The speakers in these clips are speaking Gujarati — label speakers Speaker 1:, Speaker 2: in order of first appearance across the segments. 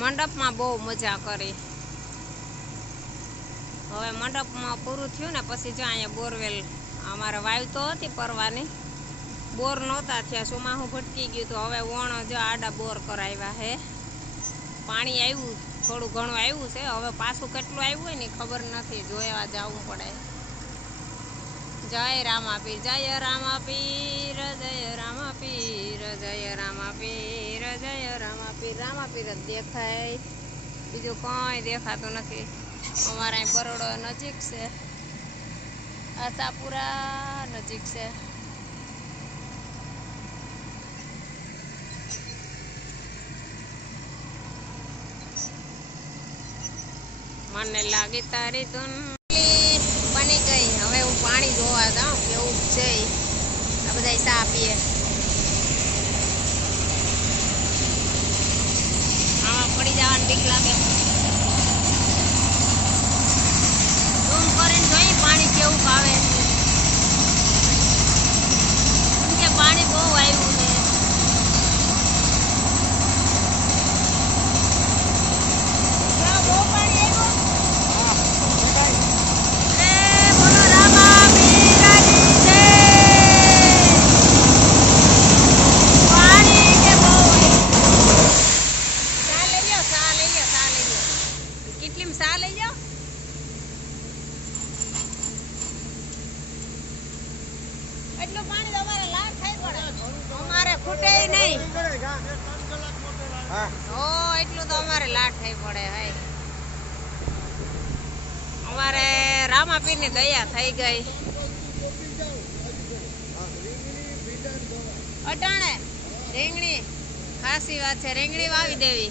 Speaker 1: મંડપમાં બહુ મજા કરી. હવે મંડપમાં પૂરું થયું ને પછી જો અહીંયા બોરવેલ અમારે વાવતો હતી પરવાની. બોર નહોતા થયા ચોમાસું ભટકી ગયું તો હવે વણ જો આડા બોર કરાવ્યા હે. પાણી આવ્યું, થોડું ઘણું આવ્યું છે, હવે પાછું કેટલું આવ્યું હોય ને ખબર નથી, જોયા જવું પડે. જય રામાપીર જય રામાપીર જય રામાપીર જય રામાપીર જય રામાપીર રામાપીર જ દેખાય. બીજું કંઈ દેખાતું નથી. અમારા અહીં બરોડો નજીક છે. આશાપુરા નજીક છે. મને લાગી તારી ધૂન પાણી જોવા તા કેવું છે. આ બધા ચા પીએ. આમાં પડી જવાની બીક લાગે. પાણી કેવું આવે કે પાણી બહુ આવ્યું છે ક્યાં બહુ પાણી આવ્યું એ બોલો રામા પીરાની જય પાણી કે બહુ સા લઈ લ્યો સા લઈ લ્યો સા લઈ લ્યો કેટલી સા લઈ લ્યો એટલું પાણી તો અમારે લાગ થઈ પડે અમારે ખૂટે નહીં ઓ, એટલું તો અમારે લાટ થઈ પડે, હાય. અમારે રામાપીરની દયા થઈ ગઈ. અટાણે, રીંગણી. ખાસી વાત છે, રીંગણી વાવી દેવી.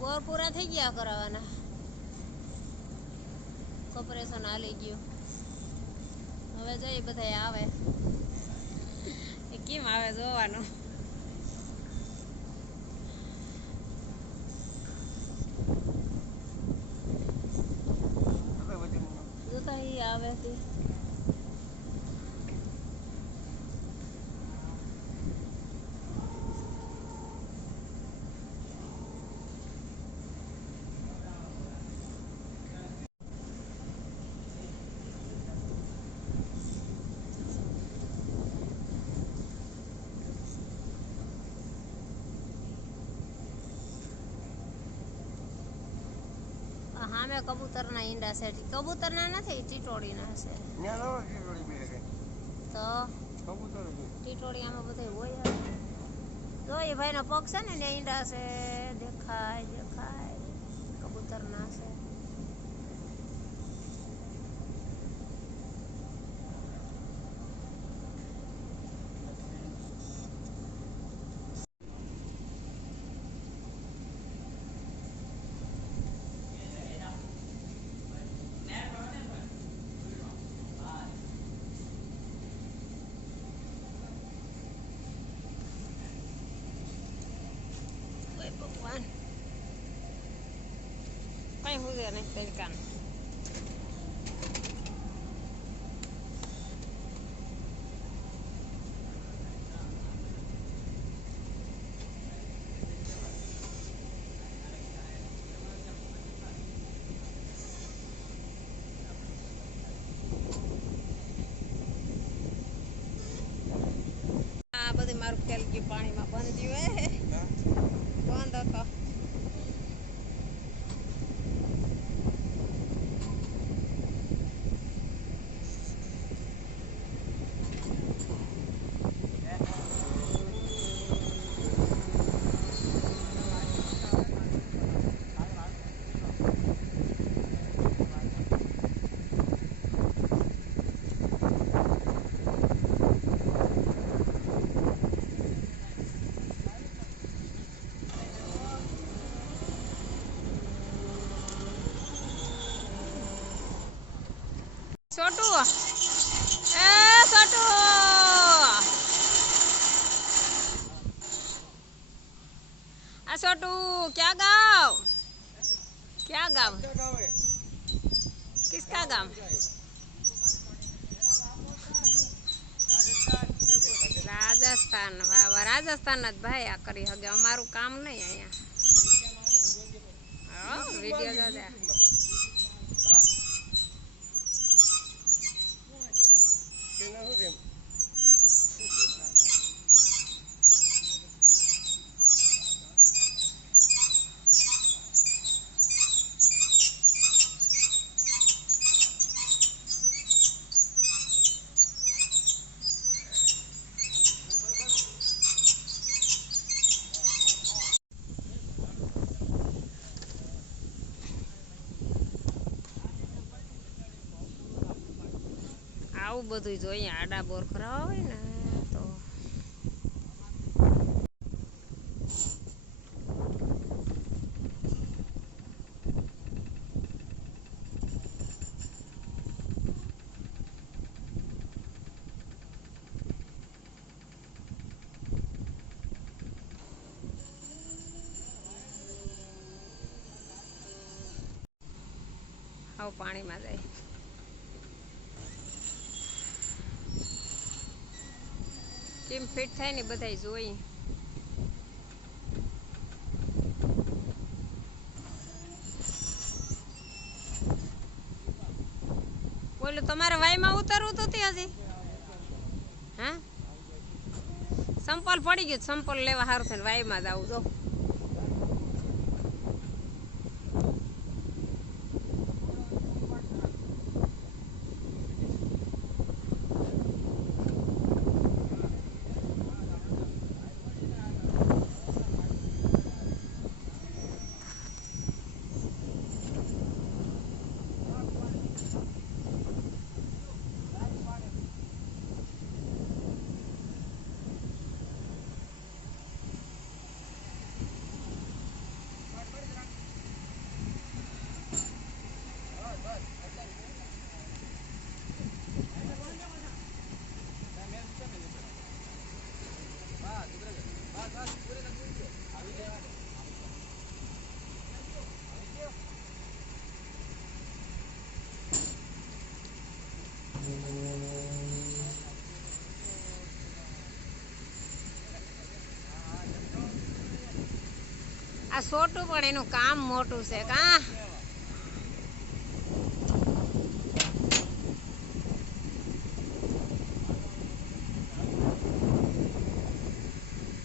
Speaker 1: બોર પૂરા થઈ ગયા કરાવવાના કોપરેશન હાલી ગયું. હવે જોઈએ બધા આવે. એ કેમ આવે જોવાનું? આવે સામે કબૂતરના ઈંડા છે કબૂતરના નથી ટીટોડીના છે. તો? ટીટોડી આમાં બધે હોય. તો એ ભાઈનો પગ છે ને ઈંડા છે દેખાય દેખાય. કબૂતરના છે કઈ હુજે નહીં તડકાનું આ બધું મારું ખેલ ગયું પાણીમાં બંધ ગયું હે બંધ હતો છોટુ એ છોટુ આ છોટુ, ક્યાં ગાવ? ક્યાં ગાવ? કિસકા ગામ? રાજસ્થાન. વાહ રાજસ્થાન જ ભાઈ આ કરી હગે. અમારું કામ નહીં અહીંયા. વીડિયો દાદા બધું જોઈએ આડા બોર કરાવવા હોય ને તો આવું પાણીમાં જાય. કેમ ફિટ થાય ને બધાય જોઈ બોલો, તમારે વાયમાં ઉતરવું તો ત્યાં હજી હા? સંપલ પડી ગયું સંપલ લેવા સારું થઈને વાયમાં જ આવું જો. આ છોટું પણ એનું કામ મોટું છે, કા?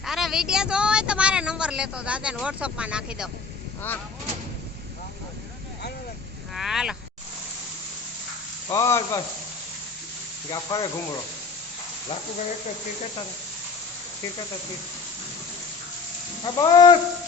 Speaker 1: તારે વીડિયો જોવો હોય તો મારે નંબર લેતો દાદાને વોટ્સઅપમાં નાખી દઉં. હા. હાલો.
Speaker 2: બસ બસ. ગયા ઘૂમરો લાકુ ભાઈ એક ને સ્થિર હા, બસ.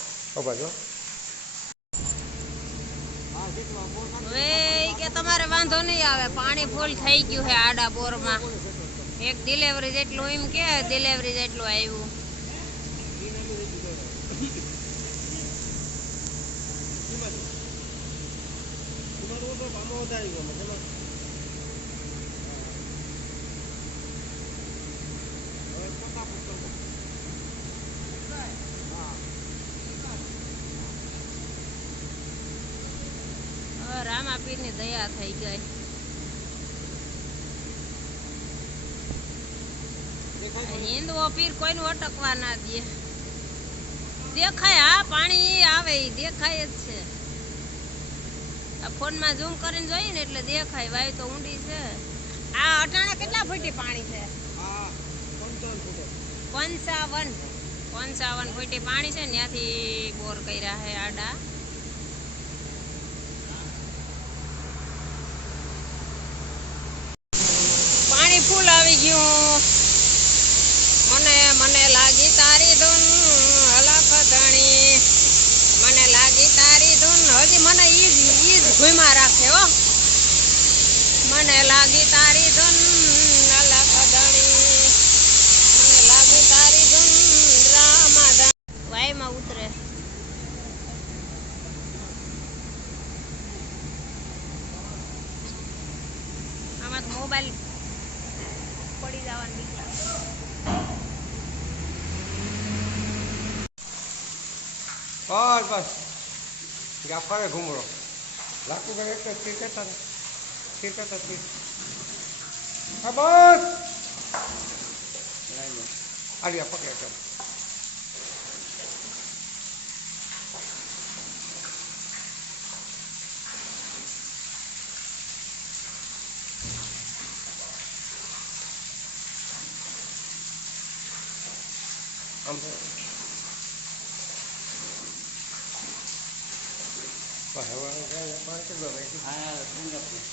Speaker 2: હવે કાંઈ પાણી કેટલો ભાઈ હળવાજી ઓ બાજુ
Speaker 1: હવે કે તમારે વાંધો નહીં આવે. પાણી ફૂલ થઈ ગયું છે આડા બોરમાં. એક ડિલિવરી જેટલું એમ કે ડિલિવરી જેટલું આવ્યું. હવે રામાપીરની દયા થઈ ગઈ આ હિન્દવો પીર કોઈનું અટકવા ના દે. દેખાય હા પાણી આવે દેખાય જ છે. આ ફોનમાં ઝૂમ કરીને જોઈએ ને એટલે દેખાય વાય તો ઊંડી છે. આ અટાણા કેટલા ફૂટી પાણી છે? પંચાવન પંચાવન. ફૂટી પાણી છે ત્યાંથી બોર કર્યા છે આડા. ફૂલ આવી ગયું. મને મને લાગી તારી ધૂન હલફ ધણી. મને લાગી તારી ધૂન, હજી મને ઈ જ ઈ જ ભૂમાં રાખે હો. મને લાગી તારી ધૂન હલફ ધણી. મને લાગી તારી ધૂન, રામા વાયમાં ઉતરે.
Speaker 2: બસ બસ. ગયા ફરે ઘૂમરો લાકડું કરે જ તીર. કરતા ને તીર કરતા તીર હા, બસ. આલિયા, પકડે ચાલ આમ તો